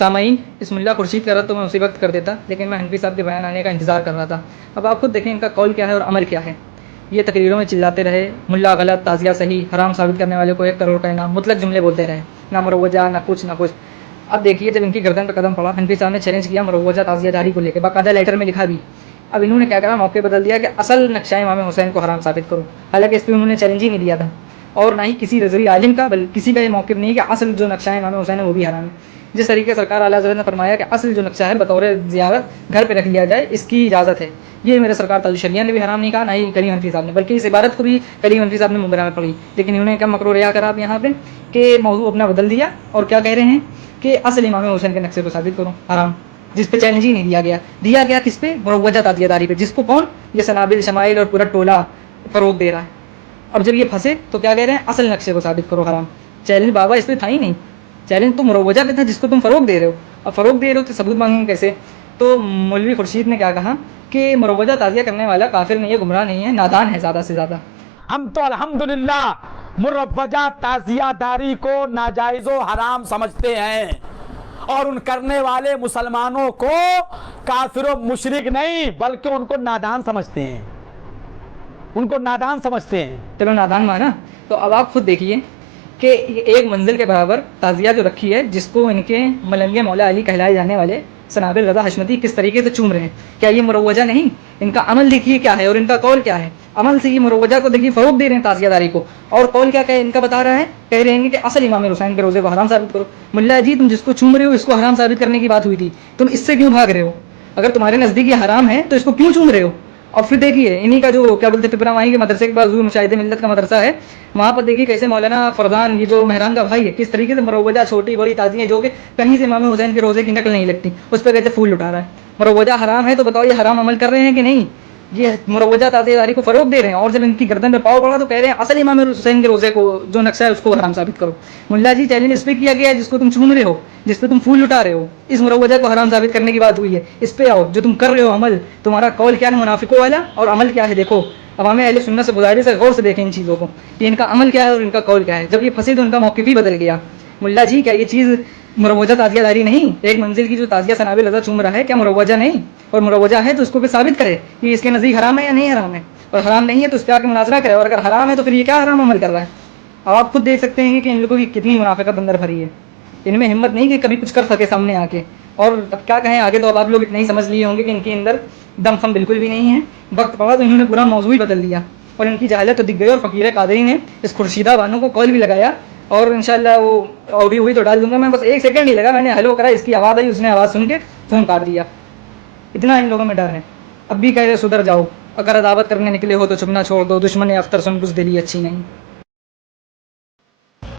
سامعین، اس ملا خورشید کا رد تو میں اسی وقت کر دیتا، لیکن میں حنفی صاحب کے بیان آنے کا انتظار کر رہا تھا۔ اب آپ خود دیکھیں ان کا قول کیا ہے اور عمل کیا ہے۔ یہ تقریروں میں چلاتے رہے، ملا غلط، تعزیہ صحیح، حرام ثابت کرنے والے کو 1 کروڑ کا انعام، مطلق جملے بولتے رہے، نہ مروجہ نہ کچھ نہ کچھ۔ اب دیکھیے جب ان کی گردن پہ قدم پڑا، حنفی صاحب نے چیلنج کیا مروجہ تعزیہ داری کو لے کے، باقاعدہ لیٹر میں لکھا بھی۔ اب انہوں نے کیا کرا، موقع بدل دیا کہ اصل نقشہ امام حسین کو حرام ثابت کرو، حالانکہ اس پہ انہوں نے چیلنج ہی نہیں دیا تھا، اور نہ ہی کسی نظری عالم کا، بلکہ کسی کا یہ موقف نہیں کہ اصل جو نقشہ ہے امام حسین ہے وہ بھی حرام ہے۔ جس طریقے سرکار اعلیٰ حضرت نے فرمایا کہ اصل جو نقشہ ہے بطور زیارت گھر پہ رکھ لیا جائے، اس کی اجازت ہے، یہ میرے سرکار تاج الشریعہ نے بھی حرام نہیں کہا، نہ ہی کلیم حنفی صاحب نے، بلکہ اس عبارت کو بھی کلیم حنفی صاحب نے مبرہ میں پڑھی، لیکن انہوں نے کیا مکرو ریا کرا اب یہاں پہ کہ موضوع اپنا بدل دیا، اور کیا کہہ رہے ہیں کہ اصل امام حسین کے نقشے کو ثابت کرو حرام، جس پہ چیلنج ہی نہیں دیا گیا کس پہ، مروجہ تعزیہ داری پہ، جس کو کون، یہ سنابل شمائل اور پورا ٹولہ فروغ دے رہا ہے۔ اب جب یہ پھنسے تو کیا کہہ رہے ہیں، اصل نقشے کو ثابت کرو حرام۔ چیلنج بابا اس پہ تھا ہی نہیں، چیلنج تو مروجہ پہ تھا جس کو تم فروغ دے رہے ہو، اب فروغ دے رہے ہو تو ثبوت مانگیں کیسے؟ تو مولوی خورشید نے کیا کہا کہ مروجہ تعزیہ کرنے والا کافر نہیں ہے، گمراہ نہیں ہے، نادان ہے زیادہ سے زیادہ۔ ہم تو الحمدللہ مروجہ تعزیہ داری کو ناجائز و حرام سمجھتے ہیں، اور ان کرنے والے مسلمانوں کو کافر و مشرک نہیں بلکہ ان کو نادان سمجھتے ہیں، ان کو نادان سمجھتے ہیں۔ چلو نادان مانا، تو اب آپ خود دیکھیے کہ ایک منزل کے برابر تعزیہ جو رکھی ہے، جس کو ان کے ملنگے مولا علی کہلائے جانے والے سنابل رضا حشمتی کس طریقے سے چوم رہے ہیں، کیا یہ مروجہ نہیں؟ ان کا عمل دیکھیے کیا ہے اور ان کا قول کیا ہے۔ عمل سے یہ مروجہ کو دیکھیے فروغ دے رہے ہیں تعزیہ داری کو، اور قول کیا کہ ان کا بتا رہا ہے، کہہ رہے ہیں کہ اصل امام حسین کے روزے کو حرام ثابت کرو۔ ملا جی تم جس کو چوم رہے ہو اس کو حرام ثابت کرنے کی بات ہوئی تھی، تم اس سے کیوں بھاگ رہے ہو؟ اگر تمہارے نزدیک یہ حرام ہے تو اس کو کیوں چوم رہے ہو؟ اور پھر دیکھیے انہی کا جو کیا بولتے ہیں پپرا ماہی کے مدرسے کے پاس حضور مشاہد ملت کا مدرسہ ہے، وہاں پر دیکھیے کیسے مولانا فرزان، یہ جو مہران کا بھائی ہے، کس طریقے سے مروجہ چھوٹی بڑی تعزیہ جو کہ کہیں سے امام حسین کے روزے کی نقل نہیں لگتی، اس پہ کیسے پھول لٹا رہا ہے۔ مروجہ حرام ہے تو بتاؤ یہ حرام عمل کر رہے ہیں کہ نہیں؟ یہ مروجہ تعزیہ داری کو فروغ دے رہے ہیں، اور جب ان کی گردن پہ پاؤ پڑا تو کہہ رہے ہیں اصل امام حسین کے روزے کو جو نقشہ ہے اس کو حرام ثابت کرو۔ ملا جی چیلنج اس پہ کیا گیا ہے جس کو تم چوم رہے ہو، جس پہ تم پھول لٹا رہے ہو، اس مروجہ کو حرام ثابت کرنے کی بات ہوئی ہے، اس پہ آؤ، جو تم کر رہے ہو عمل، تمہارا قول کیا ہے منافقوں والا اور عمل کیا ہے دیکھو۔ عوام اہل سنت سے گزارش ہے غور سے دیکھیں ان چیزوں کو کہ ان کا عمل کیا ہے اور ان کا قول کیا ہے۔ جب یہ پھنسے تو ان کا موقف ہی بدل گیا۔ ملا جی کیا یہ چیز مروجہ تعزیہ داری نہیں؟ ایک منزل کی جو تعزیہ سنابل رضا چوم رہا ہے کیا مروجہ نہیں؟ اور مروجہ ہے تو اس کو بھی ثابت کرے کہ اس کے نزدیک حرام ہے یا نہیں حرام ہے، اور حرام نہیں ہے تو اس پہ آ کے مناظرہ کرے، اور اگر حرام ہے تو پھر یہ کیا حرام عمل کر رہا ہے۔ اب آپ خود دیکھ سکتے ہیں کہ ان لوگوں کی کتنی منافقت اندر بھری ہے، ان میں ہمت نہیں کہ کبھی کچھ کر سکے سامنے آ کے۔ اور اب کیا کہیں آگے، تو اب آپ لوگ اتنا ہی سمجھ لیے ہوں گے کہ ان کے اندر دم خم بالکل بھی نہیں ہے۔ وقت پڑا تو انہوں نے پورا موضوع ہی بدل دیا، اور ان کی جہالت تو دکھ گئی، اور فقیر قادری نے اس خورشیدہ بانو کو کال بھی لگایا، اور انشاءاللہ وہ آڈیو ہوئی تو ڈال دوں گا میں، بس 1 سیکنڈ نہیں لگا، میں نے ہیلو کرا، اس کی آواز آئی، اس نے آواز سن کے فون کاٹ دیا۔ اتنا ان لوگوں میں ڈر ہے۔ اب بھی کہہ رہے سدھر جاؤ، اگر عداوت کرنے نکلے ہو تو چپنا چھوڑ دو، دشمن اختر سن بزدلی اچھی نہیں۔